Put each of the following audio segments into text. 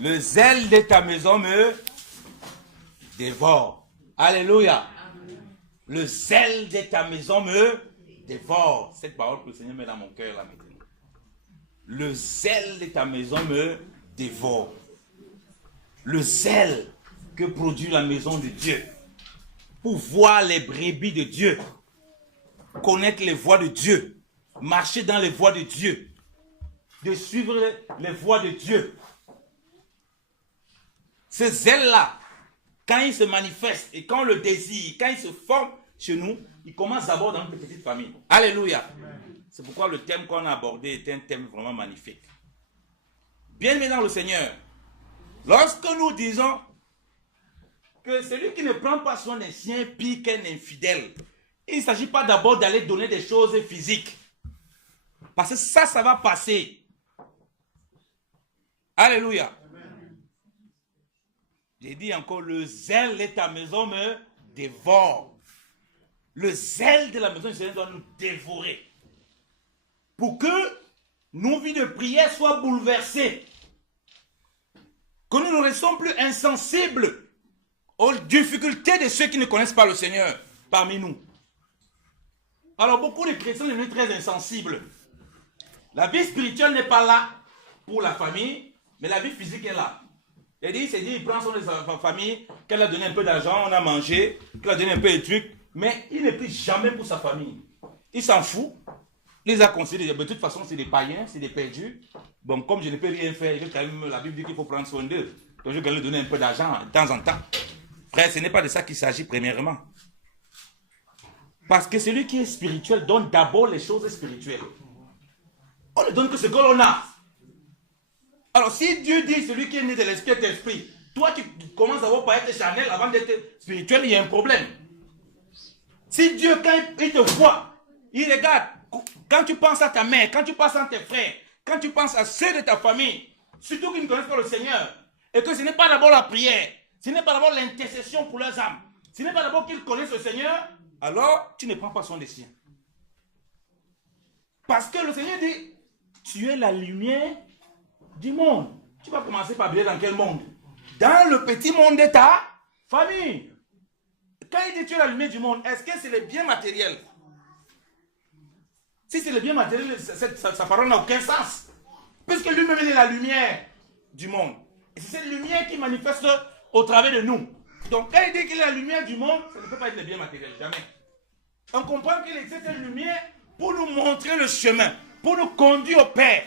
Le zèle de ta maison me dévore. Alléluia. Le zèle de ta maison me dévore. Cette parole que le Seigneur met dans mon cœur là maintenant. Le zèle de ta maison me dévore. Le zèle que produit la maison de Dieu pour voir les brebis de Dieu, connaître les voies de Dieu, marcher dans les voies de Dieu, de suivre les voies de Dieu. Ce zèle-là, quand il se manifeste et quand on le désire, quand il se forme chez nous, il commence d'abord dans notre petite famille. Alléluia. C'est pourquoi le thème qu'on a abordé est un thème vraiment magnifique. Bien-aimé dans le Seigneur, lorsque nous disons que celui qui ne prend pas soin des siens pire qu'un infidèle, il ne s'agit pas d'abord d'aller donner des choses physiques. Parce que ça va passer. Alléluia. J'ai dit encore, le zèle de ta maison me dévore. Le zèle de la maison du Seigneur doit nous dévorer. Pour que nos vies de prière soient bouleversées. Que nous ne restons plus insensibles aux difficultés de ceux qui ne connaissent pas le Seigneur parmi nous. Alors beaucoup de chrétiens sont devenus très insensibles. La vie spirituelle n'est pas là pour la famille, mais la vie physique est là. Il prend soin de sa famille, qu'elle a donné un peu d'argent, on a mangé, qu'elle a donné un peu de trucs, mais il ne prie jamais pour sa famille. Il s'en fout. Il les a considérés, de toute façon, c'est des païens, c'est des perdus. Bon, comme je ne peux rien faire, la Bible dit qu'il faut prendre soin d'eux. Donc je vais leur donner un peu d'argent de temps en temps. Frère, ce n'est pas de ça qu'il s'agit premièrement. Parce que celui qui est spirituel donne d'abord les choses spirituelles. On ne donne que ce que l'on a. Alors si Dieu dit celui qui est né de l'esprit est esprit, toi tu commences d'abord par être charnel avant d'être spirituel, il y a un problème. Si Dieu, quand il te voit, il regarde, quand tu penses à ta mère, quand tu penses à tes frères, quand tu penses à ceux de ta famille, surtout qui ne connaissent pas le Seigneur, et que ce n'est pas d'abord la prière, ce n'est pas d'abord l'intercession pour leurs âmes, ce n'est pas d'abord qu'ils connaissent le Seigneur, alors tu ne prends pas soin des siens. Parce que le Seigneur dit, tu es la lumière du monde. Tu vas commencer par briller dans quel monde? Dans le petit monde de ta famille. Quand il dit tu es la lumière du monde, est-ce que c'est le bien matériel? Si c'est le bien matériel, sa parole n'a aucun sens. Puisque lui-même est la lumière du monde. Et c'est cette lumière qui manifeste au travers de nous. Donc quand il dit qu'il est la lumière du monde, ça ne peut pas être le bien matériel, jamais. On comprend qu'il existe cette lumière pour nous montrer le chemin, pour nous conduire au Père.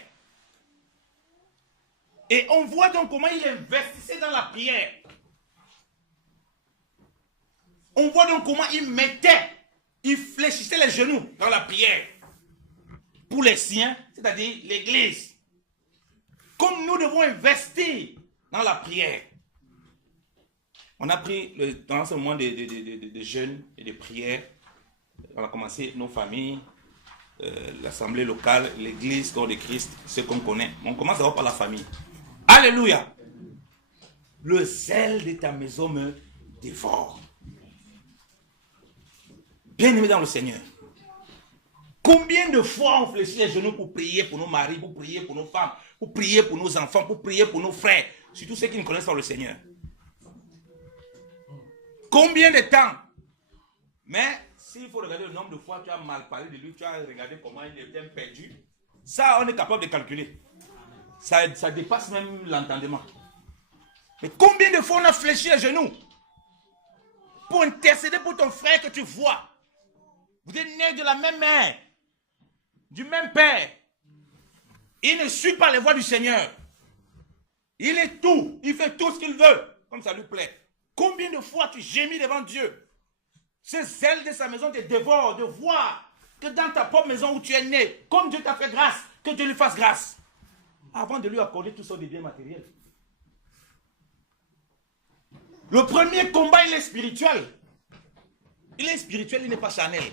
Et on voit donc comment il investissait dans la prière. On voit donc comment il fléchissait les genoux dans la prière. Pour les siens, c'est-à-dire l'Église. Comme nous devons investir dans la prière. On a pris dans ce moment de jeûne et de prière. On a commencé nos familles, l'assemblée locale, l'Église, corps de Christ, ce qu'on connaît. On commence d'abord par la famille. Alléluia. Le zèle de ta maison me dévore. Bien-aimés dans le Seigneur. Combien de fois on fléchit les genoux pour prier pour nos maris, pour prier pour nos femmes, pour prier pour nos enfants, pour prier pour nos frères, surtout ceux qui ne connaissent pas le Seigneur. Combien de temps? Mais s'il faut regarder le nombre de fois que tu as mal parlé de lui, tu as regardé comment il était perdu, ça on est capable de calculer. Ça dépasse même l'entendement. Mais combien de fois on a fléchi les genoux pour intercéder pour ton frère que tu vois? Vous êtes nés de la même mère, du même père. Il ne suit pas les voies du Seigneur. Il est tout, il fait tout ce qu'il veut, comme ça lui plaît. Combien de fois tu gémis devant Dieu? Ce zèle de sa maison te dévore de voir que dans ta propre maison où tu es né, comme Dieu t'a fait grâce, que Dieu lui fasse grâce. Avant de lui accorder tout ça de biens matériels. Le premier combat, il est spirituel. Il est spirituel, il n'est pas charnel.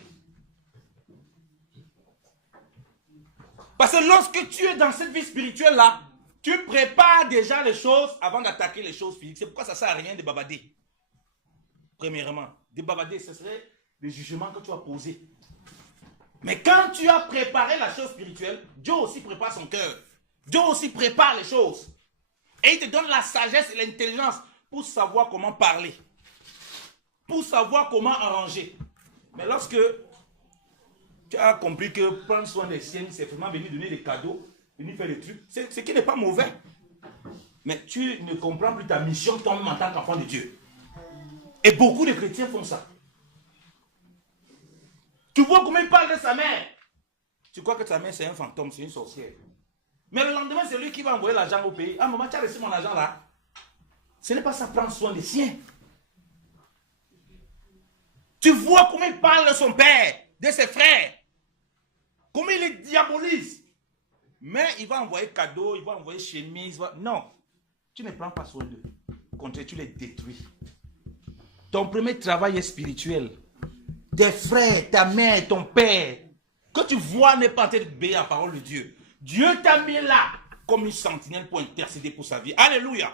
Parce que lorsque tu es dans cette vie spirituelle-là, tu prépares déjà les choses avant d'attaquer les choses physiques. C'est pourquoi ça ne sert à rien de babader. Premièrement, de babader, ce serait le jugement que tu as posé. Mais quand tu as préparé la chose spirituelle, Dieu aussi prépare son cœur. Dieu aussi prépare les choses. Et il te donne la sagesse et l'intelligence pour savoir comment parler. Pour savoir comment arranger. Mais lorsque tu as compris que prendre soin des siens, c'est vraiment venir donner des cadeaux, venir faire des trucs, ce qui n'est pas mauvais. Mais tu ne comprends plus ta mission toi-même en tant qu'enfant de Dieu. Et beaucoup de chrétiens font ça. Tu vois comment il parle de sa mère. Tu crois que sa mère c'est un fantôme, c'est une sorcière. Mais le lendemain, c'est lui qui va envoyer l'argent au pays. Ah maman, tu as reçu mon argent là. Ce n'est pas ça, prendre soin des siens. Tu vois comment il parle de son père, de ses frères. Comment il les diabolise. Mais il va envoyer cadeau, il va envoyer chemise. Non, tu ne prends pas soin d'eux. Au contraire, tu les détruis. Ton premier travail est spirituel. Tes frères, ta mère, ton père, que tu vois n'est pas en train de béer la parole de Dieu. Dieu t'a mis là comme une sentinelle pour intercéder pour sa vie. Alléluia.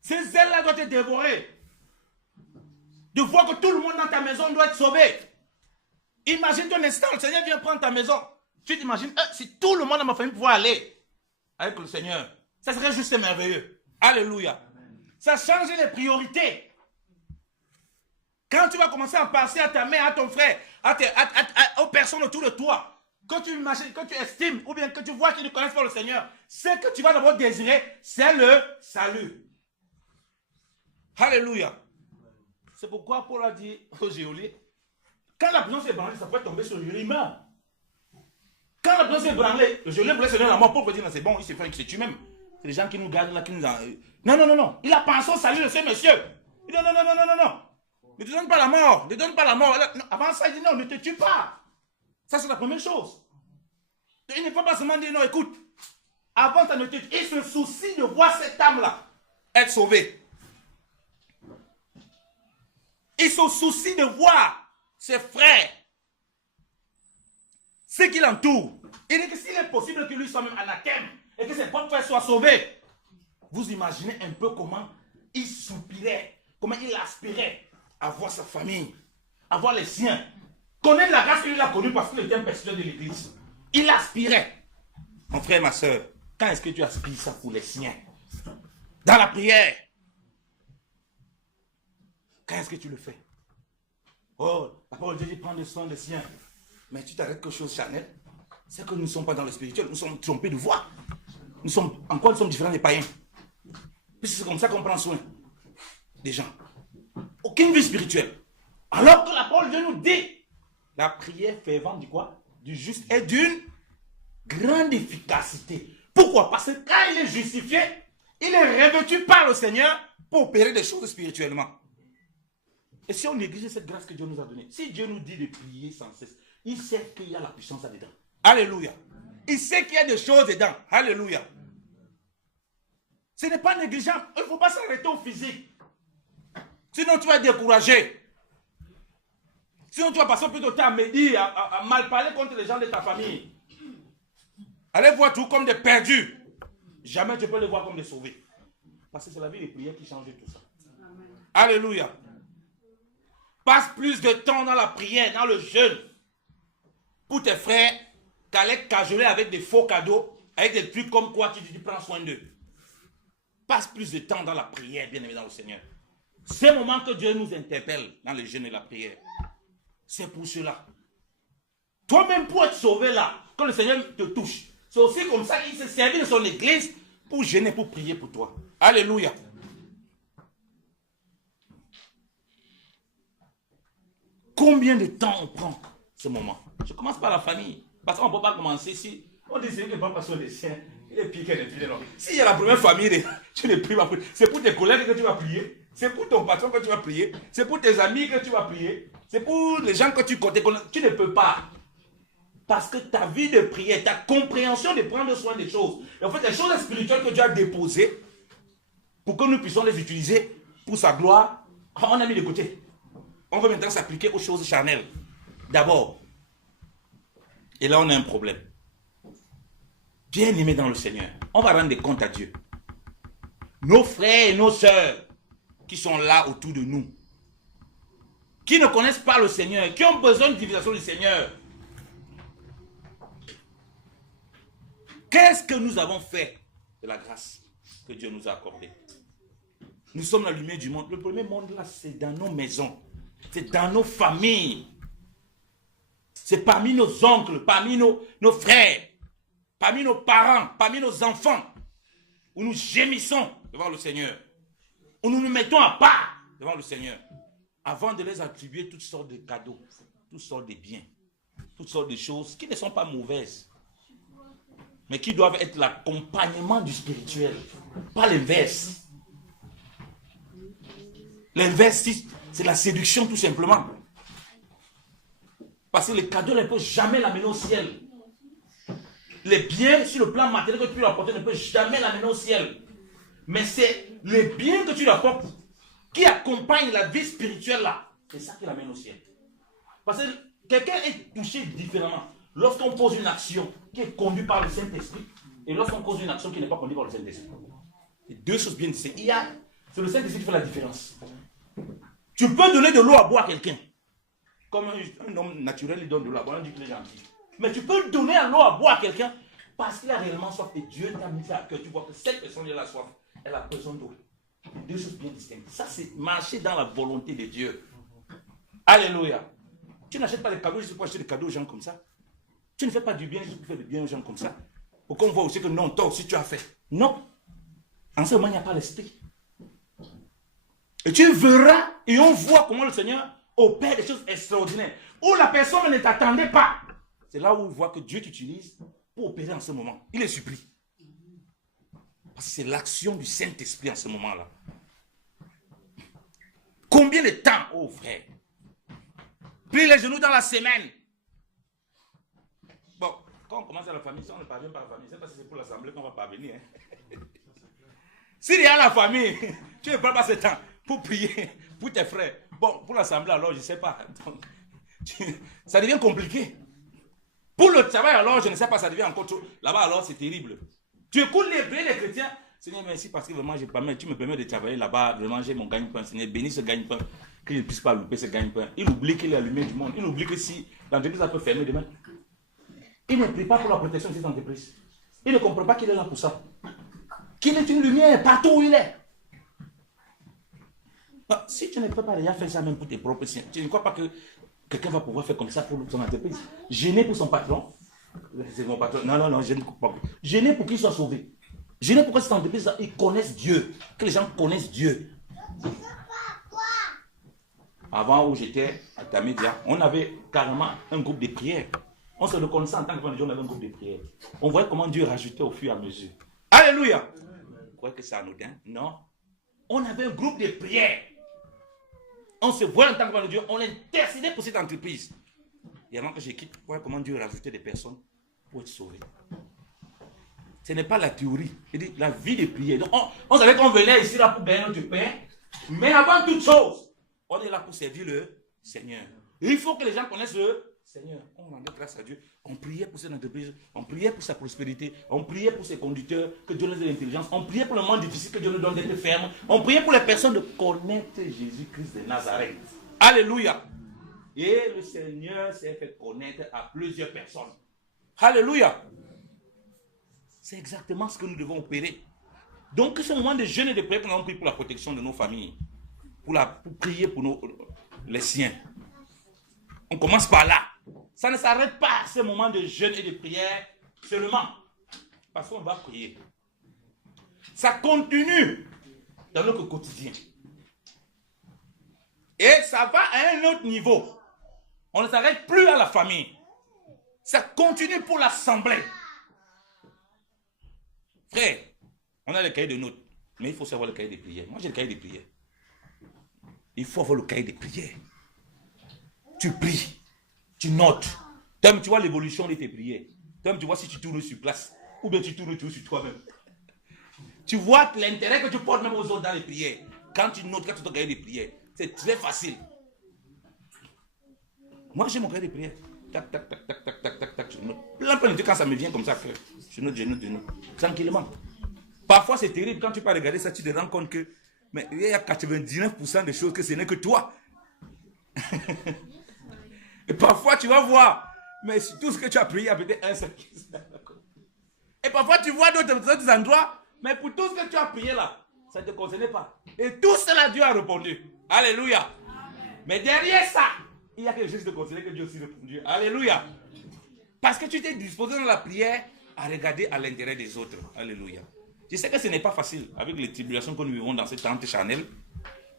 Ces ailes-là doivent être dévorées. De voir que tout le monde dans ta maison doit être sauvé. Imagine ton instant, le Seigneur vient prendre ta maison. Tu t'imagines, si tout le monde dans ma famille pouvait aller avec le Seigneur, ça serait juste merveilleux. Alléluia. Ça change les priorités. Quand tu vas commencer à penser à ta mère, à ton frère, aux personnes autour de toi, que tu imagines, que tu estimes, ou bien que tu vois qu'ils ne connaissent pas le Seigneur, ce que tu vas d'abord désirer, c'est le salut. Alléluia. C'est pourquoi Paul a dit au geôlier, quand la prison s'est ébranlée, ça peut tomber sur le geôlier, il meurt. Quand la prison s'est ébranlée, le geôlier voulait se donner la mort. Paul peut dire, c'est bon, il s'est fait, il se tue même. C'est les gens qui nous gardent là, qui nous... Non. Il a pensé au salut de ce monsieur. Il dit, non. Ne te donne pas la mort. Ne donne pas la mort. Avant ça, il dit, non, ne te tue pas. Ça, c'est la première chose. Il ne faut pas seulement dire, non, écoute, avant ça ne te tue. Il se soucie de voir cette âme-là être sauvée. Il se soucie de voir ses frères, ceux qui l'entourent. Il dit que s'il est possible que lui soit même anathème et que ses propres frères soient sauvés, vous imaginez un peu comment il soupirait, comment il aspirait à voir sa famille, à voir les siens. Connaître la grâce qu'il a connue parce qu'il était un pasteur de l'église. Il aspirait. Mon frère, ma soeur, quand est-ce que tu aspires ça pour les siens? Dans la prière. Quand est-ce que tu le fais? Oh, la parole de Dieu dit prendre soin des siens. Mais tu t'arrêtes quelque chose, Chanel. C'est que nous ne sommes pas dans le spirituel. Nous sommes trompés de voix. En quoi nous sommes différents des païens? Puisque c'est comme ça qu'on prend soin des gens. Aucune vie spirituelle. Alors que la parole de Dieu nous dit, la prière fervente du quoi? Du juste est d'une grande efficacité. Pourquoi? Parce que quand il est justifié, il est revêtu par le Seigneur pour opérer des choses spirituellement. Et si on néglige cette grâce que Dieu nous a donnée, si Dieu nous dit de prier sans cesse, il sait qu'il y a la puissance là-dedans. Alléluia. Il sait qu'il y a des choses dedans. Alléluia. Ce n'est pas négligeable. Il ne faut pas s'arrêter au physique. Sinon, tu vas être découragé. Sinon, tu vas passer plutôt temps à médire, à mal parler contre les gens de ta famille. Allez voir tout comme des perdus. Jamais tu peux les voir comme des sauvés. Parce que c'est la vie des prières qui change tout ça. Amen. Alléluia. Passe plus de temps dans la prière, dans le jeûne, pour tes frères, qu'aller cajoler avec des faux cadeaux, avec des trucs comme quoi tu prends soin d'eux. Passe plus de temps dans la prière, bien aimé dans le Seigneur. C'est le moment que Dieu nous interpelle dans le jeûne et la prière. C'est pour cela. Toi-même, pour être sauvé là, quand le Seigneur te touche, c'est aussi comme ça qu'il s'est servi de son église pour jeûner, pour prier pour toi. Alléluia. Combien de temps on prend ce moment? Je commence par la famille. Parce qu'on ne peut pas commencer si on dit que le pas passer des siens. Il est pire qu'un épidémie. S'il y a la première famille, tu ne pries pas. C'est pour tes collègues que tu vas prier. C'est pour ton patron que tu vas prier. C'est pour tes amis que tu vas prier. C'est pour les gens que tu connais. Tu ne peux pas. Parce que ta vie de prière, ta compréhension de prendre soin des choses. Et en fait, les choses spirituelles que tu as déposées, pour que nous puissions les utiliser pour sa gloire, on a mis de côté. On veut maintenant s'appliquer aux choses charnelles. D'abord. Et là, on a un problème. Bien aimé dans le Seigneur, on va rendre des comptes à Dieu. Nos frères et nos sœurs qui sont là autour de nous, qui ne connaissent pas le Seigneur, qui ont besoin de divination du Seigneur. Qu'est-ce que nous avons fait de la grâce que Dieu nous a accordée? Nous sommes la lumière du monde. Le premier monde là, c'est dans nos maisons. C'est dans nos familles. C'est parmi nos oncles, parmi nos frères, parmi nos parents, parmi nos enfants, où nous gémissons devant le Seigneur, où nous nous mettons à part devant le Seigneur, avant de les attribuer toutes sortes de cadeaux, toutes sortes de biens, toutes sortes de choses qui ne sont pas mauvaises, mais qui doivent être l'accompagnement du spirituel, pas l'inverse. L'inverse, c'est la séduction tout simplement. Parce que les cadeaux ne peuvent jamais l'amener au ciel. Les biens sur le plan matériel que tu lui apportes ne peuvent jamais l'amener au ciel. Mais c'est les biens que tu lui apportes qui accompagnent la vie spirituelle là. C'est ça qui l'amène au ciel. Parce que quelqu'un est touché différemment lorsqu'on pose une action qui est conduite par le Saint-Esprit et lorsqu'on pose une action qui n'est pas conduite par le Saint-Esprit. C'est deux choses bien distinctes. C'est le Saint-Esprit qui fait la différence. Tu peux donner de l'eau à boire à quelqu'un. Comme un homme naturel, il donne de l'eau à boire, on dit qu'il est gentil. Mais tu peux donner de l'eau à boire à quelqu'un parce qu'il a réellement soif et Dieu t'a mis à cœur. Tu vois que cette personne qui a la soif, elle a besoin d'eau. Deux choses bien distinctes. Ça, c'est marcher dans la volonté de Dieu. Alléluia. Tu n'achètes pas des cadeaux juste pour acheter des cadeaux aux gens comme ça. Tu ne fais pas du bien juste pour faire du bien aux gens comme ça. Pour qu'on voit aussi que non, toi aussi tu as fait. Non. En ce moment, il n'y a pas l'esprit. Et tu verras et on voit comment le Seigneur opère des choses extraordinaires. Où la personne ne t'attendait pas. C'est là où on voit que Dieu t'utilise pour opérer en ce moment. Il les supplie. Parce que c'est l'action du Saint-Esprit en ce moment-là. Combien de temps, oh frère? Plie les genoux dans la semaine. Bon, quand on commence à la famille, si on ne parvient pas à la famille, c'est parce que c'est pour l'assemblée qu'on va parvenir. Hein? S'il y a la famille, tu ne prends pas ce temps pour prier pour tes frères. Bon, pour l'assemblée, alors, je ne sais pas. Donc, ça devient compliqué. Pour le travail, alors, je ne sais pas, ça devient encore trop. Là-bas, alors, c'est terrible. Tu écoutes les chrétiens. Seigneur, merci parce que vraiment, tu me permets de travailler là-bas, de manger mon gagne-pain. Seigneur, bénis ce gagne-pain, que je ne puisse pas louper ce gagne-pain. Il oublie qu'il est la lumière du monde. Il oublie que si l'entreprise peut fermer demain, il ne prie pas pour la protection de cette entreprise. Il ne comprend pas qu'il est là pour ça. Qu'il est une lumière partout où il est. Si tu ne peux pas déjà faire ça même pour tes propres siens, tu ne crois pas que quelqu'un va pouvoir faire comme ça pour son entreprise? Gêner pour son patron. C'est mon patron. Non, je ne crois pas. Gêner pour qu'il soit sauvé. Gêner pour que cette entreprise, ils connaissent Dieu. Que les gens connaissent Dieu. Avant où j'étais à Tamédia, on avait carrément un groupe de prière. On se reconnaissait en tant que religion, on avait un groupe de prière. On voyait comment Dieu rajoutait au fur et à mesure. Alléluia! Vous croyez que c'est anodin? Non. On avait un groupe de prière. On se voit en tant que Dieu, on intercédait pour cette entreprise. Et avant que je quitte, voilà comment Dieu rajoutait des personnes pour être sauvées. Ce n'est pas la théorie, c'est la vie de prière. Donc on savait qu'on venait ici là pour gagner notre pain, mais avant toute chose, on est là pour servir le Seigneur. Et il faut que les gens connaissent le Seigneur. On rendait grâce à Dieu. On priait pour cette entreprise, on priait pour sa prospérité, on priait pour ses conducteurs, que Dieu nous donne l'intelligence, on priait pour le monde difficile, que Dieu nous donne d'être ferme, on priait pour les personnes de connaître Jésus-Christ de Nazareth. Alléluia. Et le Seigneur s'est fait connaître à plusieurs personnes. Alléluia. C'est exactement ce que nous devons opérer. Donc, ce moment de jeûne et de prière, nous avons pris pour la protection de nos familles, pour prier pour les siens. On commence par là. Ça ne s'arrête pas, ce moment de jeûne et de prière seulement. Parce qu'on va prier. Ça continue dans notre quotidien. Et ça va à un autre niveau. On ne s'arrête plus à la famille. Ça continue pour l'assemblée. Frère, on a le cahier de notes. Mais il faut savoir le cahier de prière. Moi, j'ai le cahier de prière. Il faut avoir le cahier de prière. Tu pries. Tu notes. Tu vois l'évolution de tes prières. Tu vois si tu tournes sur place. Ou bien tu tournes toujours sur toi-même. Tu vois l'intérêt que tu portes même aux autres dans les prières. Quand tu notes, quand tu as ton cahier de prière. C'est très facile. Moi, j'ai mon cahier de prière. Tac, tac, tac, tac, tac, tac, tac, tac. Je note. Plein de trucs quand ça me vient comme ça. Je note. Tranquillement. Parfois, c'est terrible. Quand tu peux regarder ça, tu te rends compte que mais il y a 99% de choses que ce n'est que toi. Et parfois, tu vas voir. Mais tout ce que tu as prié, il y a peut-être un seul qui s'est. Et parfois, tu vois d'autres endroits, mais pour tout ce que tu as prié là, ça ne te concernait pas. Et tout cela, Dieu a répondu. Alléluia. Amen. Mais derrière ça, il y a quelque chose de concerné que Dieu aussi répondu. Alléluia. Parce que tu t'es disposé dans la prière à regarder à l'intérêt des autres. Alléluia. Je sais que ce n'est pas facile avec les tribulations que nous vivons dans cette tente charnelle,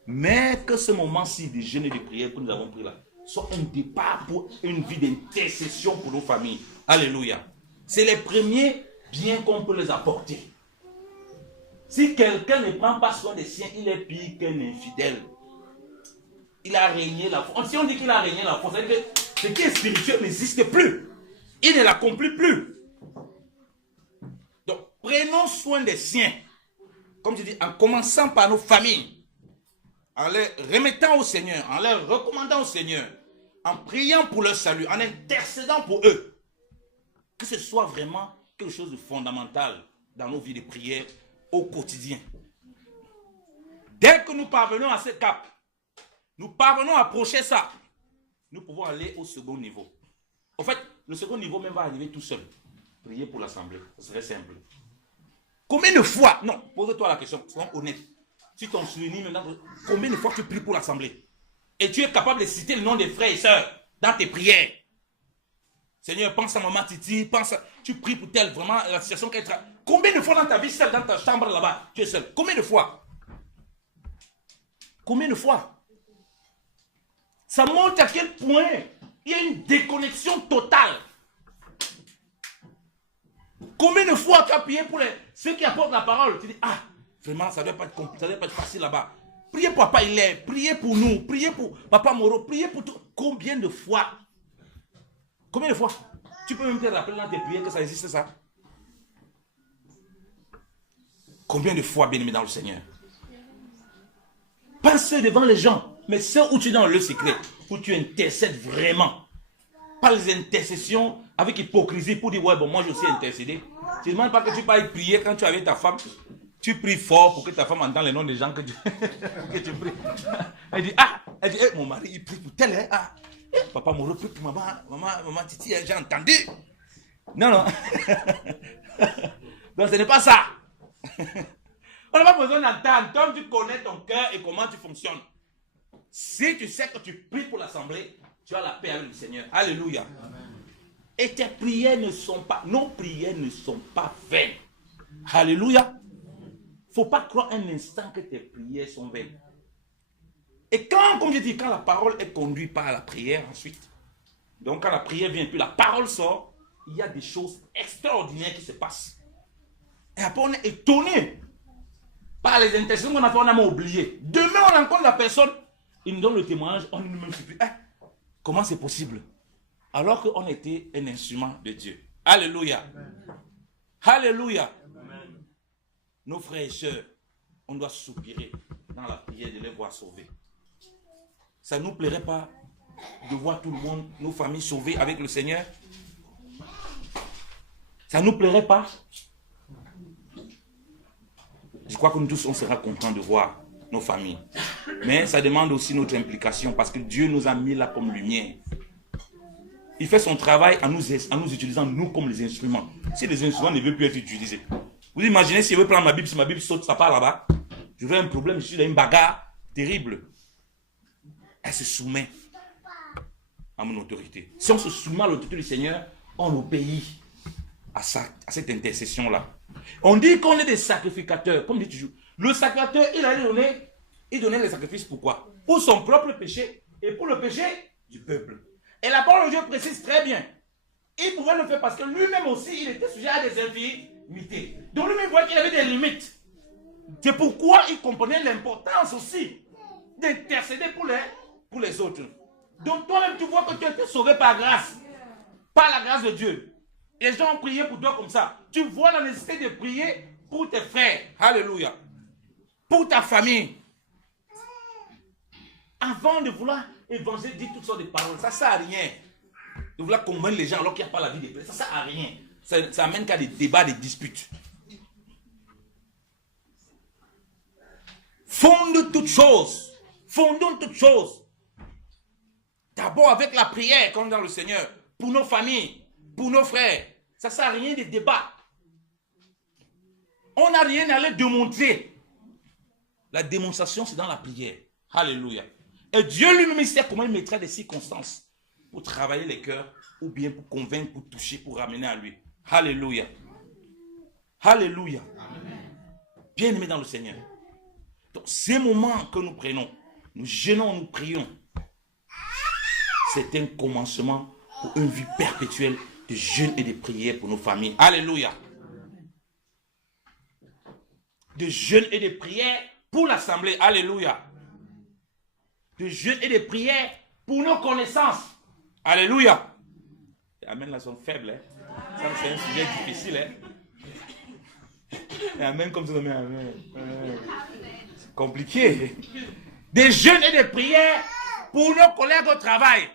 mais que ce moment-ci de jeûne et de prière que nous avons pris là soit un départ pour une vie d'intercession pour nos familles. Alléluia. C'est les premiers biens qu'on peut les apporter. Si quelqu'un ne prend pas soin des siens, il est pire qu'un infidèle. Il a régné la force. Si on dit qu'il a régné la force, ça veut dire que ce qui est spirituel n'existe plus. Il ne l'accomplit plus. Donc, prenons soin des siens. Comme je dis, en commençant par nos familles, en les remettant au Seigneur, en les recommandant au Seigneur, en priant pour leur salut, en intercédant pour eux. Que ce soit vraiment quelque chose de fondamental dans nos vies de prière au quotidien. Dès que nous parvenons à ce cap, nous parvenons à approcher ça, nous pouvons aller au second niveau. En fait, le second niveau même va arriver tout seul. Prier pour l'assemblée, ce serait simple. Combien de fois, non, pose-toi la question, sois honnête. Si ton souvenir maintenant, combien de fois tu pries pour l'assemblée? Et tu es capable de citer le nom des frères et sœurs dans tes prières. Seigneur, pense à maman Titi, pense à... Tu pries pour telle, vraiment, la situation qu'elle traverse. Combien de fois dans ta vie, seule, dans ta chambre là-bas, tu es seul? Combien de fois? Combien de fois? Ça montre à quel point il y a une déconnexion totale. Combien de fois tu as prié pour ceux qui apportent la parole? Tu dis, ah, vraiment, ça ne doit pas être compliqué, ça ne doit pas être facile là-bas. Priez pour Papa Hilaire, priez pour nous, priez pour Papa Moreau, priez pour tout. Combien de fois? Combien de fois? Tu peux même te rappeler dans tes prières que ça existe ça? Combien de fois, bien-aimé dans le Seigneur? Pas ceux devant les gens, mais ceux où tu es dans le secret, où tu intercèdes vraiment. Pas les intercessions avec hypocrisie pour dire, ouais, bon, moi je suis intercédé. Tu ne demandes pas que tu parles prier quand tu es avec ta femme. Tu pries fort pour que ta femme entende les noms des gens que tu, que tu pries. Elle dit, ah, elle dit, hey, mon mari, il prie pour tel, hein, ah. Papa Moreau prie pour maman Titi, j'ai entendu. Non, non. Donc ce n'est pas ça. On n'a pas besoin d'entendre. Toi, tu connais ton cœur et comment tu fonctionnes. Si tu sais que tu pries pour l'assemblée, tu as la paix avec le Seigneur. Alléluia. Amen. Et tes prières ne sont pas, nos prières ne sont pas vaines. Alléluia. Il ne faut pas croire un instant que tes prières sont vaines. Et quand, comme je dis, quand la parole est conduite par la prière ensuite, donc quand la prière vient et puis la parole sort, il y a des choses extraordinaires qui se passent. Et après on est étonné par les intercessions qu'on a fait, on a même oublié. Demain on rencontre la personne, il nous donne le témoignage, on nous même surpris. Comment c'est possible? Alors qu'on était un instrument de Dieu. Alléluia. Amen. Alléluia. Amen. Nos frères et sœurs, on doit soupirer dans la prière de les voir sauvés. Ça ne nous plairait pas de voir tout le monde, nos familles sauvées avec le Seigneur? Ça ne nous plairait pas? Je crois que nous tous, on sera contents de voir nos familles. Mais ça demande aussi notre implication parce que Dieu nous a mis là comme lumière. Il fait son travail en nous utilisant nous comme les instruments. Si les instruments ne veulent plus être utilisés. Vous imaginez si je veux prendre ma Bible, si ma Bible saute, ça part là-bas. Je veux un problème, je suis dans une bagarre terrible. Elle se soumet à mon autorité. Si on se soumet à l'autorité du Seigneur, on obéit à cette intercession-là. On dit qu'on est des sacrificateurs, comme dit toujours. Le sacrificateur, il donnait les sacrifices pourquoi? Pour son propre péché et pour le péché du peuple. Et la parole de Dieu précise très bien. Il pouvait le faire parce que lui-même aussi, il était sujet à des infirmités. Donc lui-même voyait qu'il avait des limites. C'est pourquoi il comprenait l'importance aussi d'intercéder pour les autres. Donc toi-même, tu vois que tu as été sauvé par grâce. Par la grâce de Dieu. Les gens ont prié pour toi comme ça. Tu vois la nécessité de prier pour tes frères. Alléluia. Pour ta famille. Avant de vouloir évangéliser, dire toutes sortes de paroles, ça ne sert à rien. De vouloir convaincre les gens alors qu'il n'y a pas la vie de prière, ça ne sert à rien. Ça amène qu'à des débats, des disputes. Fondons toutes choses. Fondons toutes choses. D'abord avec la prière, comme dans le Seigneur, pour nos familles, pour nos frères. Ça ne sert à rien de débat. On n'a rien à aller démontrer. La démonstration, c'est dans la prière. Alléluia. Et Dieu lui-même, il sait comment il mettra des circonstances pour travailler les cœurs, ou bien pour convaincre, pour toucher, pour ramener à lui. Alléluia. Alléluia. Bien-aimés dans le Seigneur. Donc, ces moments que nous prenons, nous jeûnons, nous prions, c'est un commencement pour une vie perpétuelle de jeûne et de prière pour nos familles. Alléluia. De jeûne et de prière pour l'assemblée. Alléluia. De jeûne et de prière pour nos connaissances. Alléluia. Les amens là sont faibles. Hein? Ça, c'est un sujet difficile. Hein? Les amens comme ça, amen. C'est compliqué. Des jeûnes et des prières pour nos collègues au travail.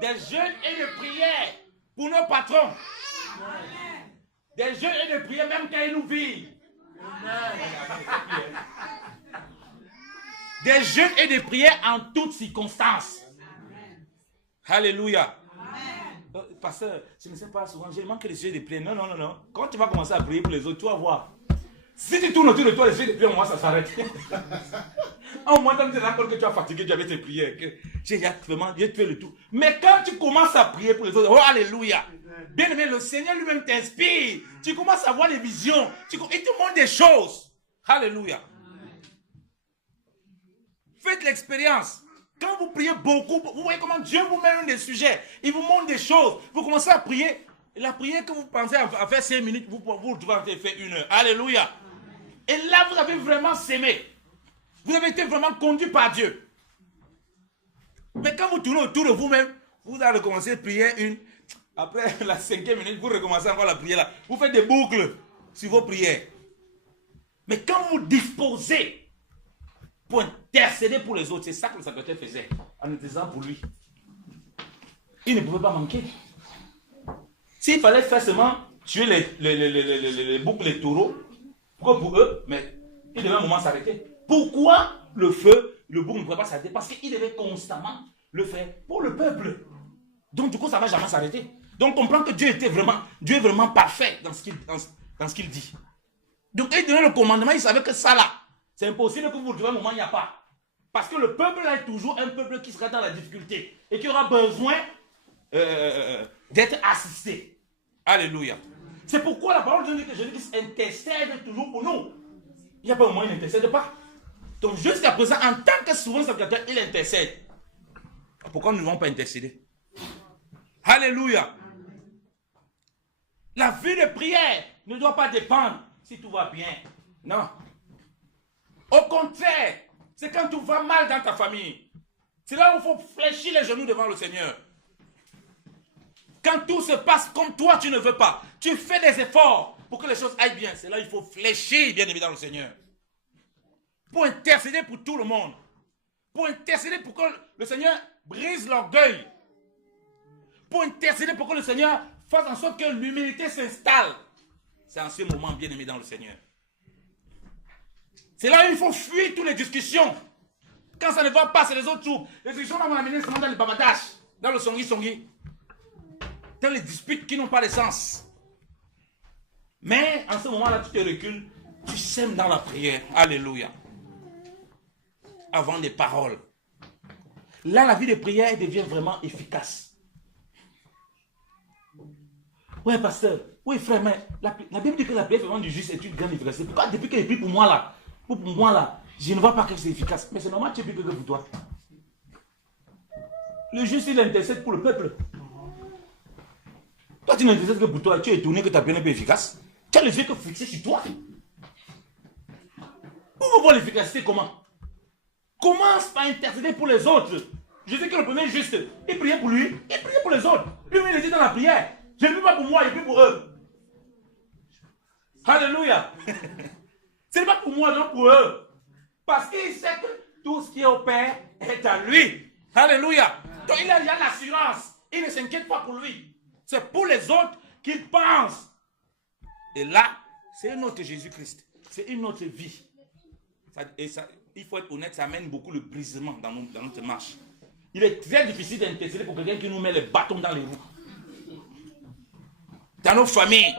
Des jeûnes et des prières pour nos patrons. Des jeûnes et des prières même quand ils nous vivent. Des jeûnes et des prières en toutes circonstances. Alléluia. Pasteur, je ne sais pas souvent, je manque les jeûnes et des prières. Non. Quand tu vas commencer à prier pour les autres, tu vas voir. Si tu tournes autour de toi, les jeûnes et des prières, moi, ça s'arrête. Au moins, quand tu te rends compte que tu as fatigué, tu avais tes prières, que j'ai vraiment, Dieu fait le tout. Mais quand tu commences à prier pour les autres, oh, alléluia. Bien aimé, le Seigneur lui-même t'inspire. Tu commences à voir les visions. Il te montre des choses. Alléluia. Faites l'expérience. Quand vous priez beaucoup, vous voyez comment Dieu vous met des sujets. Il vous montre des choses. Vous commencez à prier. La prière que vous pensez à faire 5 minutes, vous devez faire 1 heure. Alléluia. Et là, vous avez vraiment sémé. Vous avez été vraiment conduit par Dieu. Mais quand vous tournez autour de vous-même, vous allez commencer à prier après la 5e minute, vous recommencez encore la prière là. Vous faites des boucles sur vos prières. Mais quand vous disposez pour intercéder pour les autres, c'est ça que le sacrificateur faisait en intercédant pour lui. Il ne pouvait pas manquer. S'il fallait faire seulement tuer les boucs, les taureaux, pourquoi pour eux, mais il devait un moment s'arrêter. Pourquoi le feu, le bouc ne pouvait pas s'arrêter? Parce qu'il devait constamment le faire pour le peuple. Donc du coup, ça ne va jamais s'arrêter. Donc on comprend que Dieu est vraiment parfait dans ce qu'il dit. Donc il donnait le commandement, il savait que ça là, c'est impossible que vous le trouviez un moment, il n'y a pas. Parce que le peuple là est toujours un peuple qui sera dans la difficulté et qui aura besoin d'être assisté. Alléluia. C'est pourquoi la parole de Dieu dit que Jésus-Christ intercède toujours pour nous. Il n'y a pas au moins, il n'intercède pas. Donc jusqu'à présent, en tant que souverain sacrificateur, il intercède. Pourquoi nous ne devons pas intercéder? Alléluia. La vie de prière ne doit pas dépendre si tout va bien. Non. Au contraire, c'est quand tout va mal dans ta famille. C'est là où il faut fléchir les genoux devant le Seigneur. Quand tout se passe comme toi, tu ne veux pas. Tu fais des efforts pour que les choses aillent bien. C'est là où il faut fléchir, bien évidemment, le Seigneur. Pour intercéder pour tout le monde. Pour intercéder pour que le Seigneur brise l'orgueil. Pour intercéder pour que le Seigneur fasse en sorte que l'humilité s'installe. C'est en ce moment, bien aimé dans le Seigneur. C'est là où il faut fuir toutes les discussions. Quand ça ne va pas, c'est les autres troupes. Les discussions vont amener seulement dans le babadash, dans le songi-songi. Dans les disputes qui n'ont pas de sens. Mais en ce moment-là, tu te recules, tu sèmes dans la prière. Alléluia. Avant des paroles. Là, la vie de prière devient vraiment efficace. Oui, pasteur. Oui, frère, mais la Bible dit que la prière vraiment du juste est une grande efficacité. Pourquoi depuis qu'elle prie pour moi là, je ne vois pas que c'est efficace. Mais c'est normal, tu pries que pour toi. Le juste, il intercède pour le peuple. Toi, tu n'intercèdes que pour toi. Tu es étonné que ta prière n'est pas efficace. Tu as les yeux que fixés sur toi. Vous voyez l'efficacité comment? Commence par intercéder pour les autres. Je sais que le premier juste, il priait pour lui, il priait pour les autres. Lui-même, il était dans la prière. Je ne prie pas pour moi, il prie pour eux. Alléluia. Ce n'est pas pour moi, non pour eux. Parce qu'il sait que tout ce qui est au Père est à lui. Alléluia. Donc il a l'assurance. Il ne s'inquiète pas pour lui. C'est pour les autres qu'il pense. Et là, c'est un autre Jésus-Christ. C'est une autre vie. Il faut être honnête, ça amène beaucoup le brisement dans notre marche. Il est très difficile d'intercéder pour quelqu'un qui nous met les bâtons dans les roues. Dans nos familles,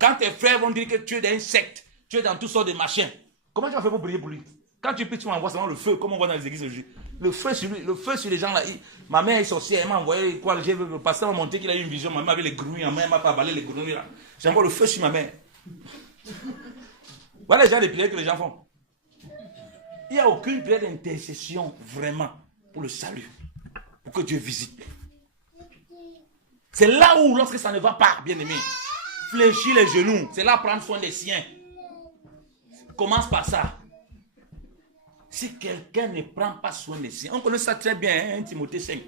Quand tes frères vont dire que tu es dans une secte, tu es dans toutes sortes de machins, comment tu vas faire pour prier pour lui? Quand tu pries, tu m'envoies seulement le feu, comme on voit dans les églises aujourd'hui. Le feu sur lui, le feu sur les gens là. Ma mère est sorcière, elle m'a envoyé quoi? Le pasteur m'a montré qu'il a eu une vision, ma mère avait les grenouilles en main, elle m'a pas avalé les grenouilles là. J'envoie le feu sur ma mère. Voilà les gens les prières que les gens font. Il n'y a aucune prière d'intercession vraiment pour le salut, pour que Dieu visite. C'est là où, lorsque ça ne va pas, bien aimé, fléchir les genoux, c'est là prendre soin des siens. Commence par ça. Si quelqu'un ne prend pas soin des siens, on connaît ça très bien, hein, Timothée 5.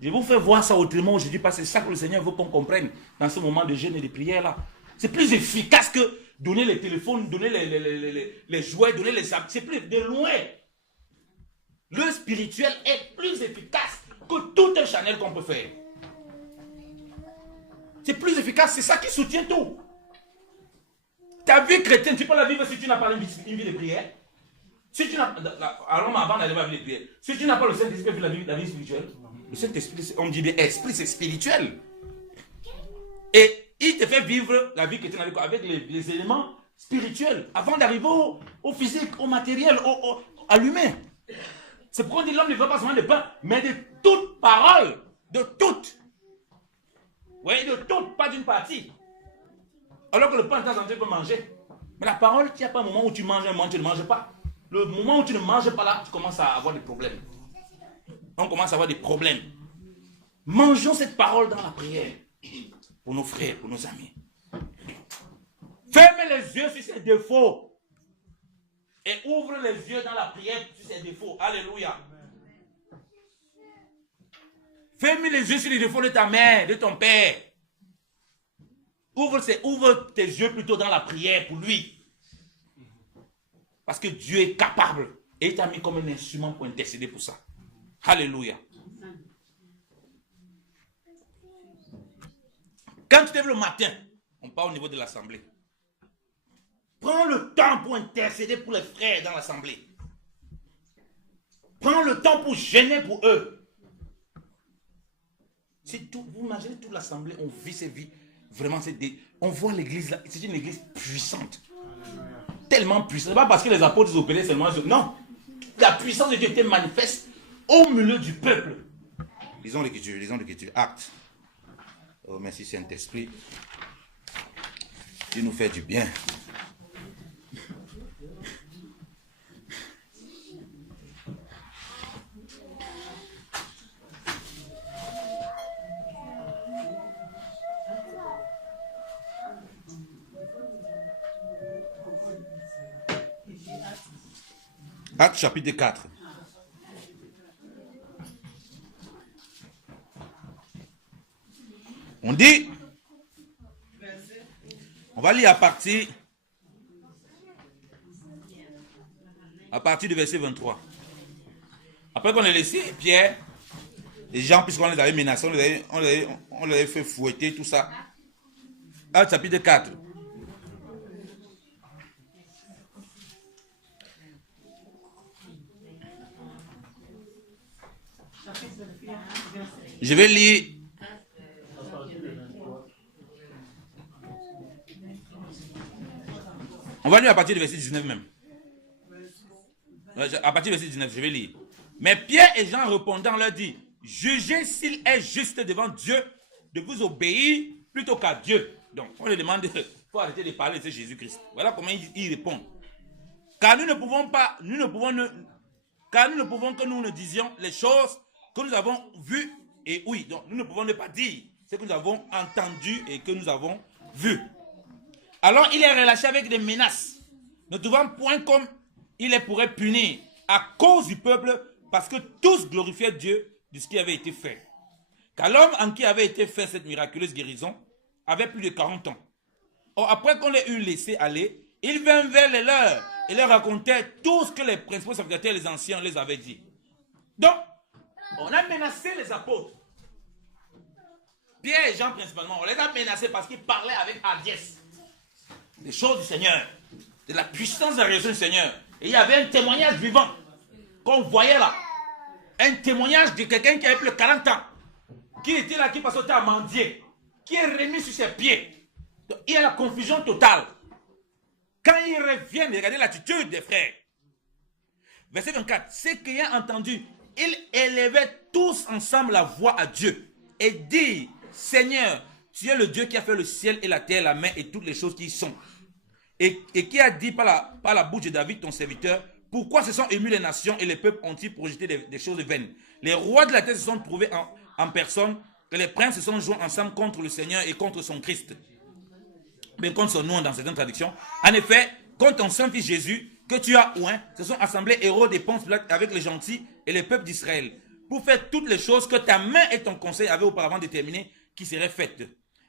Je vous fais voir ça autrement aujourd'hui parce que c'est ça que le Seigneur veut qu'on comprenne dans ce moment de jeûne et de prière là. C'est plus efficace que donner les téléphones, donner les jouets, donner les habits. C'est plus de loin. Le spirituel est plus efficace que tout un Chanel qu'on peut faire. C'est plus efficace, c'est ça qui soutient tout. Ta vie chrétienne, tu peux la vivre si tu n'as pas une vie de prière. Si tu n'as, alors avant d'aller voir la vie de prière, si tu n'as pas le Saint-Esprit, la vie spirituelle, le Saint-Esprit, on dit bien, esprit c'est spirituel. Et il te fait vivre la vie chrétienne avec les éléments spirituels, avant d'arriver au physique, au matériel, à l'humain. C'est pourquoi on dit l'homme ne veut pas seulement de pain, mais de toute parole, de toute. Oui, de toute, pas d'une partie. Alors que le pain, de temps en temps, tu peux manger. Mais la parole, il n'y a pas un moment où tu manges, un moment où tu ne manges pas. Le moment où tu ne manges pas là, tu commences à avoir des problèmes. On commence à avoir des problèmes. Mangeons cette parole dans la prière. Pour nos frères, pour nos amis. Ferme les yeux sur ses défauts. Et ouvre les yeux dans la prière sur ses défauts. Alléluia. Ferme les yeux sur les défauts de ta mère, de ton père. Ouvre tes yeux plutôt dans la prière pour lui. Parce que Dieu est capable. Et il t'a mis comme un instrument pour intercéder pour ça. Alléluia. Quand tu te lèves le matin, on part au niveau de l'assemblée. Prends le temps pour intercéder pour les frères dans l'assemblée. Prends le temps pour gêner pour eux. Vous imaginez toute l'assemblée, on vit ces vies. Vraiment, on voit l'église là, c'est une église puissante. Tellement puissante. Ce n'est pas parce que les apôtres opéraient seulement. Non. La puissance de Dieu était manifeste au milieu du peuple. Lisons l'écriture, Actes. Oh, merci Saint-Esprit. Tu nous fais du bien. Actes chapitre 4. On dit, on va lire à partir du verset 23. Après qu'on ait laissé Pierre, les gens, puisqu'on les avait menacés, on les avait fait fouetter, tout ça. Actes chapitre 4. Je vais lire. On va lire à partir du verset 19 même. À partir du verset 19, je vais lire. Mais Pierre et Jean répondant leur dit, jugez s'il est juste devant Dieu de vous obéir plutôt qu'à Dieu. Donc, on lui demande, il faut arrêter de parler de Jésus-Christ. Voilà comment il répond. Car nous ne pouvons que nous ne disions les choses que nous avons vues et oui. Donc, nous ne pouvons ne pas dire ce que nous avons entendu et que nous avons vu. Alors, il est relâché avec des menaces, ne trouvant point comme il les pourrait punir à cause du peuple, parce que tous glorifiaient Dieu de ce qui avait été fait. Car l'homme en qui avait été fait cette miraculeuse guérison avait plus de 40 ans. Or, après qu'on l'ait eu laissé aller, il vint vers les leurs et leur racontait tout ce que les principaux sacrificateurs et les anciens les avaient dit. Donc, on a menacé les apôtres. Pierre et Jean principalement, on les a menacés parce qu'ils parlaient avec hardiesse des choses du Seigneur, de la puissance de la résurrection du Seigneur. Et il y avait un témoignage vivant qu'on voyait là. Un témoignage de quelqu'un qui avait plus de 40 ans, qui était là, qui passait au temps à mendier, qui est remis sur ses pieds. Donc, il y a la confusion totale. Quand ils reviennent, regardez l'attitude des frères. Verset 24. Ceux qui ont entendu, ils élevaient tous ensemble la voix à Dieu et dirent, Seigneur, tu es le Dieu qui a fait le ciel et la terre, la mer et toutes les choses qui y sont. Et qui a dit par la bouche de David, ton serviteur, pourquoi se sont émus les nations et les peuples ont-ils projeté des choses vaines? Les rois de la terre se sont trouvés en personne, et les princes se sont joints ensemble contre le Seigneur et contre son Christ. Mais contre son nom dans certaines traductions. En effet, contre ton Saint-Fils Jésus, que tu as oint, se sont assemblés héros des Ponce Pilate avec les gentils et les peuples d'Israël, pour faire toutes les choses que ta main et ton conseil avaient auparavant déterminées qui seraient faites.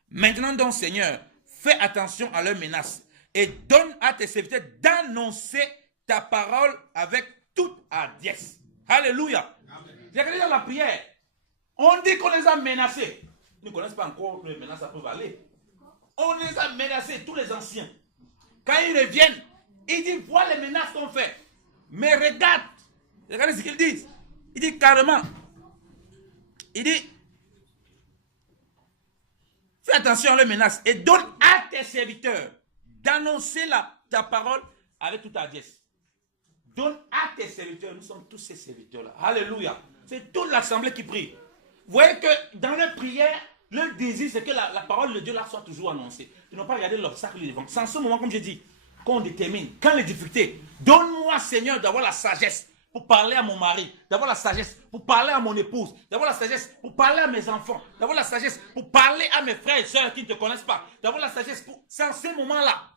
Maintenant donc, Seigneur, fais attention à leurs menaces et donne à tes serviteurs d'annoncer ta parole avec toute hardiesse. Alléluia. Regardez dans la prière. On dit qu'on les a menacés. Ils ne connaissent pas encore les menaces à peuvent aller. On les a menacés, tous les anciens. Quand ils reviennent, ils disent, voilà les menaces qu'on fait. Mais regarde, regardez ce qu'ils disent. Il dit carrément, il dit, fais attention à leurs menaces et donne à tes serviteurs d'annoncer ta parole avec toute hardiesse. Donne à tes serviteurs, nous sommes tous ces serviteurs-là. Alléluia. C'est toute l'assemblée qui prie. Vous voyez que dans leur prière, leur désir, c'est que la parole de Dieu là soit toujours annoncée. Ils n'ont pas regardé l'obstacle devant. C'est en ce moment, comme je dis, qu'on détermine, quand les difficultés, donne-moi, Seigneur, d'avoir la sagesse pour parler à mon mari, d'avoir la sagesse pour parler à mon épouse, d'avoir la sagesse pour parler à mes enfants, d'avoir la sagesse pour parler à mes frères et sœurs qui ne te connaissent pas, d'avoir la sagesse pour... C'est en ce moment-là.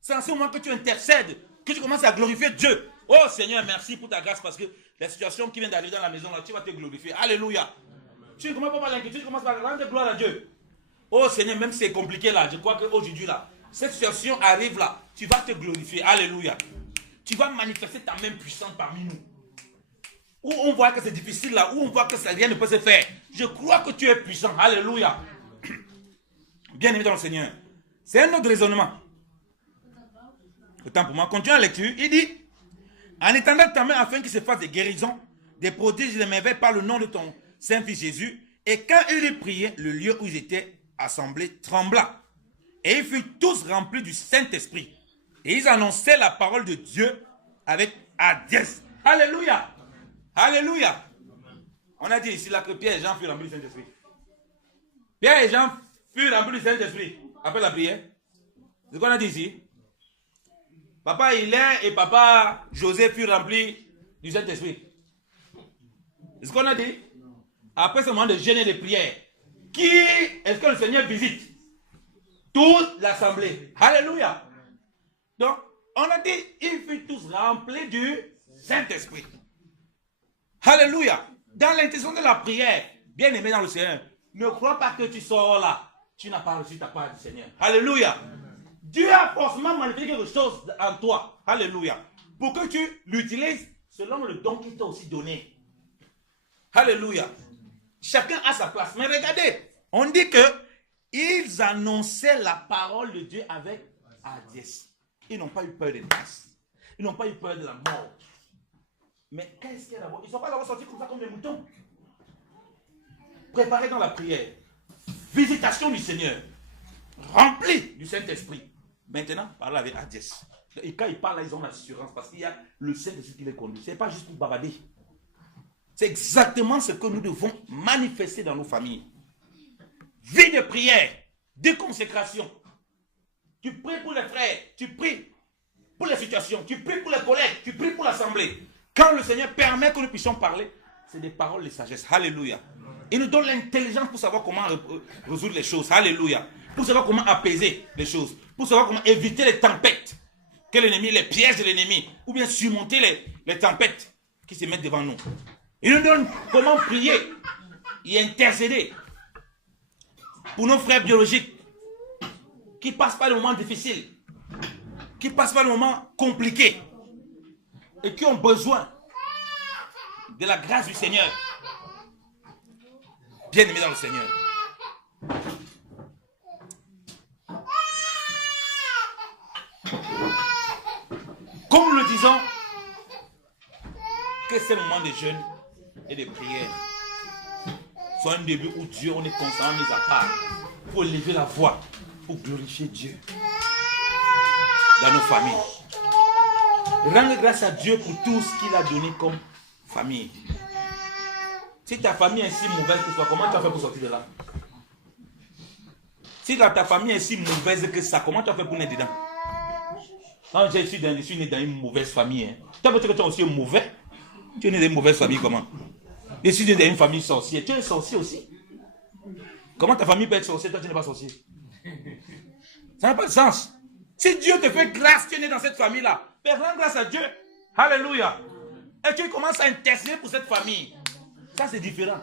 C'est en ce moment que tu intercèdes, que tu commences à glorifier Dieu. Oh Seigneur, merci pour ta grâce parce que la situation qui vient d'arriver dans la maison, là, tu vas te glorifier. Alléluia. Tu ne commences pas par l'inquiétude, tu commences par rendre gloire à Dieu. Oh Seigneur, même si c'est compliqué là, je crois qu'aujourd'hui là, cette situation arrive là, tu vas te glorifier. Alléluia. Tu vas manifester ta main puissante parmi nous. Où on voit que c'est difficile là, où on voit que rien ne peut se faire. Je crois que tu es puissant. Alléluia. Bien aimé dans le Seigneur. C'est un autre raisonnement. Autant pour moi. Continue la lecture. Il dit, en étendant ta main afin qu'il se fasse des guérisons, des prodiges et des merveilles par le nom de ton Saint-Fils Jésus. Et quand ils priaient, le lieu où ils étaient assemblés trembla. Et ils furent tous remplis du Saint-Esprit. Et ils annonçaient la parole de Dieu avec hardiesse. Alléluia. Alléluia. On a dit ici là que Pierre et Jean furent remplis du Saint-Esprit. Pierre et Jean furent remplis du Saint-Esprit après la prière. C'est ce qu'on a dit ici. Papa Hilaire et papa José furent remplis du Saint-Esprit. C'est ce qu'on a dit. Après ce moment de jeûne et de prière, qui est-ce que le Seigneur visite? Toute l'assemblée. Alléluia. Donc, on a dit, ils furent tous remplis du Saint-Esprit. Alléluia. Dans l'intention de la prière, bien aimé dans le Seigneur, ne crois pas que tu sors là. Tu n'as pas reçu ta part du Seigneur. Alléluia. Dieu a forcément manifesté quelque chose en toi. Alléluia. Pour que tu l'utilises selon le don qu'il t'a aussi donné. Alléluia. Chacun a sa place. Mais regardez, on dit que ils annonçaient la parole de Dieu avec hardiesse. Ils n'ont pas eu peur des masses. Ils n'ont pas eu peur de la mort. Mais qu'est-ce qu'il y a d'abord? Ils ne sont pas d'abord sortis comme ça comme des moutons. Préparés dans la prière. Visitation du Seigneur. Remplis du Saint-Esprit. Maintenant, parlez avec hardiesse. Et quand ils parlent là, ils ont l'assurance parce qu'il y a le Saint-Esprit qui les conduit. Ce n'est pas juste pour bavarder. C'est exactement ce que nous devons manifester dans nos familles. Vie de prière, de consécration. Tu pries pour les frères, tu pries pour les situations, tu pries pour les collègues, tu pries pour l'assemblée. Quand le Seigneur permet que nous puissions parler, c'est des paroles de sagesse. Alléluia. Il nous donne l'intelligence pour savoir comment résoudre les choses. Alléluia. Pour savoir comment apaiser les choses. Pour savoir comment éviter les tempêtes. Que l'ennemi, les pièges de l'ennemi. Ou bien surmonter les tempêtes qui se mettent devant nous. Il nous donne comment prier et intercéder pour nos frères biologiques qui passent par des moments difficiles, qui passent par des moments compliqués et qui ont besoin de la grâce du Seigneur. Bien aimé dans le Seigneur. Comme nous le disons, que ces moments de jeûne et de prière soit un début où Dieu, on est constamment mis à part pour élever la voix pour glorifier Dieu dans nos familles. Rendre grâce à Dieu pour tout ce qu'il a donné comme famille. Si ta famille est si mauvaise que toi, comment tu as fait pour sortir de là? Si ta famille est si mauvaise que ça, comment tu as fait pour naître dedans? Non, je suis né dans une mauvaise famille. Hein. Tu es aussi mauvais. Tu es né dans une mauvaise famille, comment? Je suis né dans une famille sorcière. Tu es sorcier aussi. Comment ta famille peut être sorcière, toi tu n'es pas sorcier? Ça n'a pas de sens. Si Dieu te fait grâce, tu es né dans cette famille-là. Rends grâce à Dieu. Alléluia. Et tu commences à intercéder pour cette famille. Ça, c'est différent.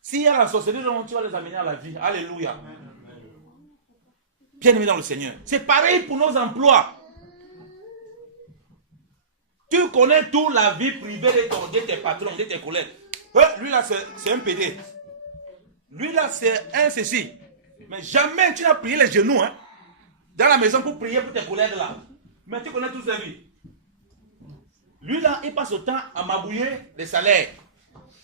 S'il y a la sorcellerie, tu vas les amener à la vie. Alléluia. Bien-aimé dans le Seigneur. C'est pareil pour nos emplois. Tu connais tout la vie privée de tes patrons, de tes collègues. Lui là, c'est un PD. Lui là, c'est un ceci. Mais jamais tu n'as prié les genoux hein, dans la maison pour prier pour tes collègues là. Mais tu connais toute sa vie. Lui là, il passe autant à mabouiller les salaires.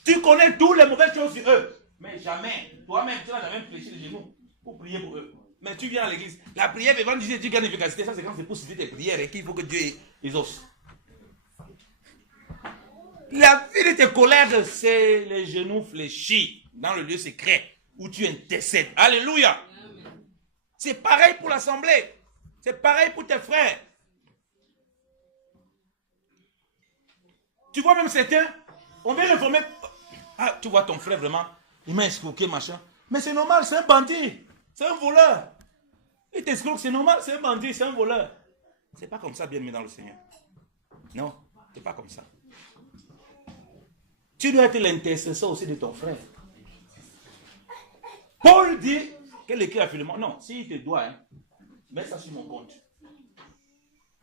Tu connais toutes les mauvaises choses sur eux. Mais jamais, toi-même, tu n'as jamais fléchi les genoux pour prier pour eux. Mais tu viens à l'église. La prière, devant Dieu, Dieu gagne l'efficacité. Ça, c'est quand c'est pour citer tes prières et qu'il faut que Dieu les ose. La vie de tes collègues, c'est les genoux fléchis dans le lieu secret où tu intercèdes. Alléluia. C'est pareil pour l'assemblée. C'est pareil pour tes frères. Tu vois même certains, on vient l'informer. Ah, tu vois ton frère vraiment, il m'a escroqué, machin. Mais c'est normal, c'est un bandit. C'est un voleur. Il t'escroque, c'est normal, c'est un bandit, c'est un voleur. C'est pas comme ça, bien-aimé dans le Seigneur. Non, c'est pas comme ça. Tu dois être l'intercesseur aussi de ton frère. Paul dit, qu'elle écrit à Philémon, non, s'il te doit, hein, mets ça sur mon compte.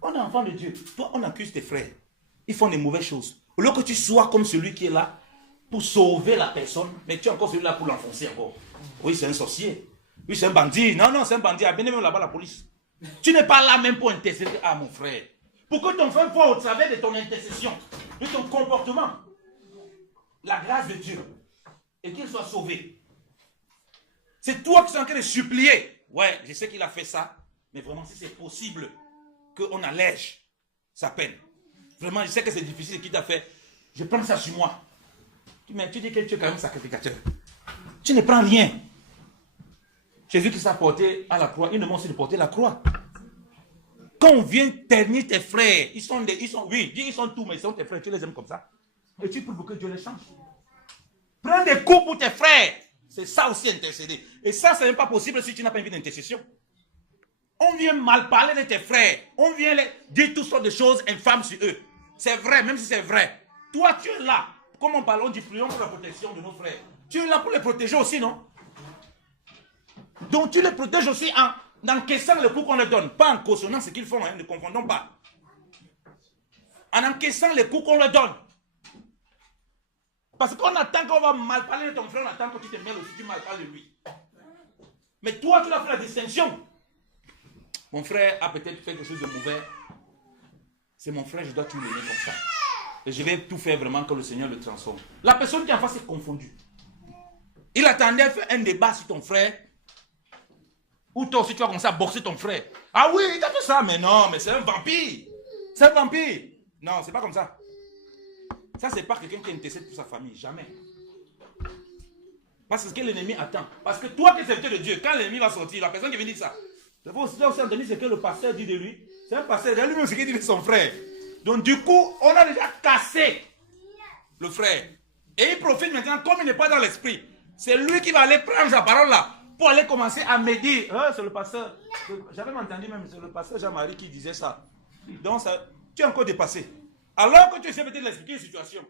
On est enfant de Dieu. Toi, on accuse tes frères. Ils font des mauvaises choses. Au lieu que tu sois comme celui qui est là pour sauver la personne, mais tu es encore celui-là pour l'enfoncer encore. Oui, c'est un sorcier. Oui, c'est un bandit. Non, non, c'est un bandit. Bien même là-bas la police. Tu n'es pas là même pour intercéder. Ah, mon frère. Pour que ton frère voit au travers de ton intercession, de ton comportement, la grâce de Dieu, et qu'il soit sauvé. C'est toi qui es en train de supplier. Ouais, je sais qu'il a fait ça, mais vraiment, si c'est possible qu'on allège sa peine. Vraiment, je sais que c'est difficile, qui t'a fait. Je prends ça sur moi. Mais tu dis que tu es quand même sacrificateur. Tu ne prends rien. Jésus qui s'est porté à la croix, il demande aussi de porter la croix. Quand on vient ternir tes frères, ils sont tout, mais ils sont tes frères, tu les aimes comme ça. Et tu pries pour que Dieu les change. Prends des coups pour tes frères. C'est ça aussi intercéder. Et ça, c'est même pas possible si tu n'as pas une vie d'intercession. On vient mal parler de tes frères. On vient dire toutes sortes de choses infâmes sur eux. C'est vrai, même si c'est vrai. Toi, tu es là. Comme on parle, on dit prions pour la protection de nos frères. Tu es là pour les protéger aussi, non? Donc tu les protèges aussi en encaissant le coup qu'on leur donne. Pas en cautionnant ce qu'ils font, hein, ne confondons pas. En encaissant les coups qu'on leur donne. Parce qu'on attend qu'on va mal parler de ton frère, on attend que tu te mêles aussi, tu mal parles de lui. Mais toi, tu dois faire la distinction. Mon frère a peut-être fait quelque chose de mauvais. C'est mon frère, je dois tout l'aimer comme ça. Et je vais tout faire vraiment que le Seigneur le transforme. La personne qui est en face est confondue. Il attendait à faire un débat sur ton frère. Ou toi aussi tu vas commencer à boxer ton frère. Ah oui, il t'a fait ça, mais non, mais c'est un vampire. C'est un vampire. Non, c'est pas comme ça. Ça, c'est pas quelqu'un qui intercède pour sa famille. Jamais. Parce que l'ennemi attend. Parce que toi qui es serviteur de Dieu, quand l'ennemi va sortir, la personne qui vient dire ça, il faut aussi entendre ce que le pasteur dit de lui. C'est un pasteur, c'est lui-même ce qu'il dit de son frère. Donc du coup, on a déjà cassé le frère. Et il profite maintenant, comme il n'est pas dans l'esprit. C'est lui qui va aller prendre sa parole là, pour aller commencer à me dire, c'est le pasteur. J'avais entendu même, c'est le pasteur Jean-Marie qui disait ça. Donc ça, tu es encore dépassé. Alors que tu essaies peut-être d'expliquer une situation.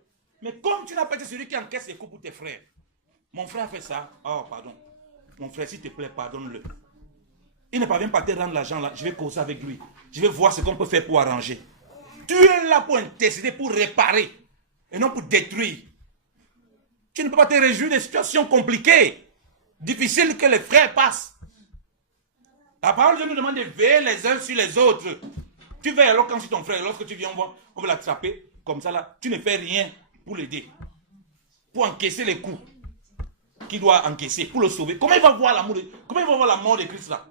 Mais comme tu n'as pas été celui qui encaisse les coups pour tes frères. Mon frère a fait ça. Oh, pardon. Mon frère, s'il te plaît, pardonne-le. Il ne parvient pas à te rendre l'argent là. Je vais causer avec lui. Je vais voir ce qu'on peut faire pour arranger. Tu es là pour intercéder, pour réparer. Et non pour détruire. Tu ne peux pas te réjouir des situations compliquées. Difficiles que les frères passent. La parole de Dieu nous demande de veiller les uns sur les autres. Tu veilles alors quand c'est ton frère. Lorsque tu viens, on va l'attraper. Comme ça là. Tu ne fais rien pour l'aider. Pour encaisser les coups. qu'il doit encaisser pour le sauver, comment il va voir l'amour comment il va voir la mort de Christ là?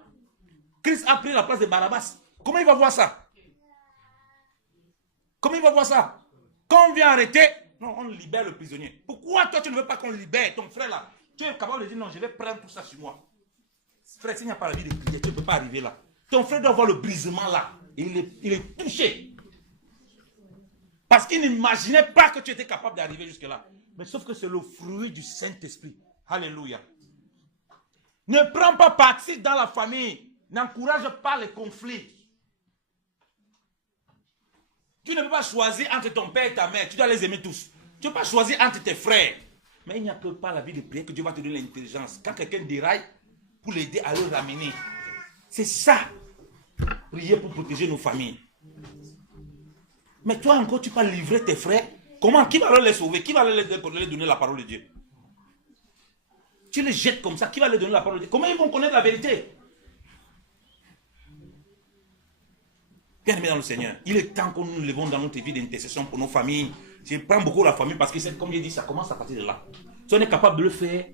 Christ a pris la place de Barabbas. Comment il va voir ça? Comment il va voir ça? Quand on vient arrêter, non, on libère le prisonnier. Pourquoi toi tu ne veux pas qu'on libère ton frère là? Tu es capable de dire non, je vais prendre tout ça sur moi. Frère, s'il n'y a pas la vie de prière, tu ne peux pas arriver là. Ton frère doit voir le brisement là. Il est touché. Parce qu'il n'imaginait pas que tu étais capable d'arriver jusque là. Mais sauf que c'est le fruit du Saint-Esprit. Alléluia. Ne prends pas parti dans la famille. N'encourage pas les conflits. Tu ne peux pas choisir entre ton père et ta mère. Tu dois les aimer tous. Tu ne peux pas choisir entre tes frères. Mais il n'y a que par la vie de prière que Dieu va te donner l'intelligence. Quand quelqu'un déraille, pour l'aider à le ramener. C'est ça. Prier pour protéger nos familles. Mais toi encore, tu peux livrer tes frères. Comment? Qui va leur les sauver? Qui va leur donner la parole de Dieu? Tu les jettes comme ça. Qui va leur donner la parole de Dieu? Comment ils vont connaître la vérité? Bien-aimés dans le Seigneur, il est temps que nous nous levons dans notre vie d'intercession pour nos familles. Je prends beaucoup la famille parce que, comme je dis, ça commence à partir de là. Si on est capable de le faire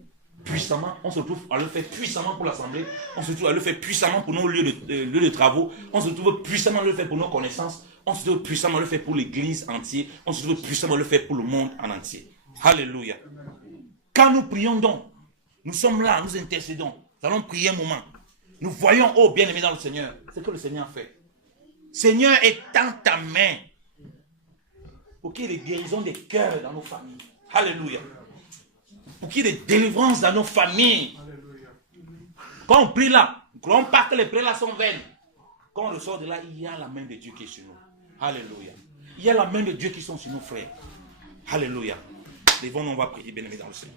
puissamment, on se retrouve à le faire puissamment pour l'assemblée, on se retrouve à le faire puissamment pour nos lieux de travaux, on se retrouve puissamment à le faire pour nos connaissances, on se retrouve puissamment à le faire pour l'église entière, on se retrouve puissamment à le faire pour le monde en entier. Alléluia. Quand nous prions donc, nous sommes là, nous intercédons, nous allons prier un moment. Nous voyons, oh bien-aimé dans le Seigneur, ce que le Seigneur fait. Seigneur, étends ta main pour qu'il y ait des guérisons des cœurs dans nos familles. Alléluia. Pour qu'il y ait des délivrances dans nos familles. Quand on prie là, ne croyons pas que les prières là sont vaines. Quand on ressort de là, il y a la main de Dieu qui est sur nous. Alléluia. Il y a la main de Dieu qui sont sur nos frères. Alléluia. Levons-nous, on va prier, bien-aimés dans le Seigneur.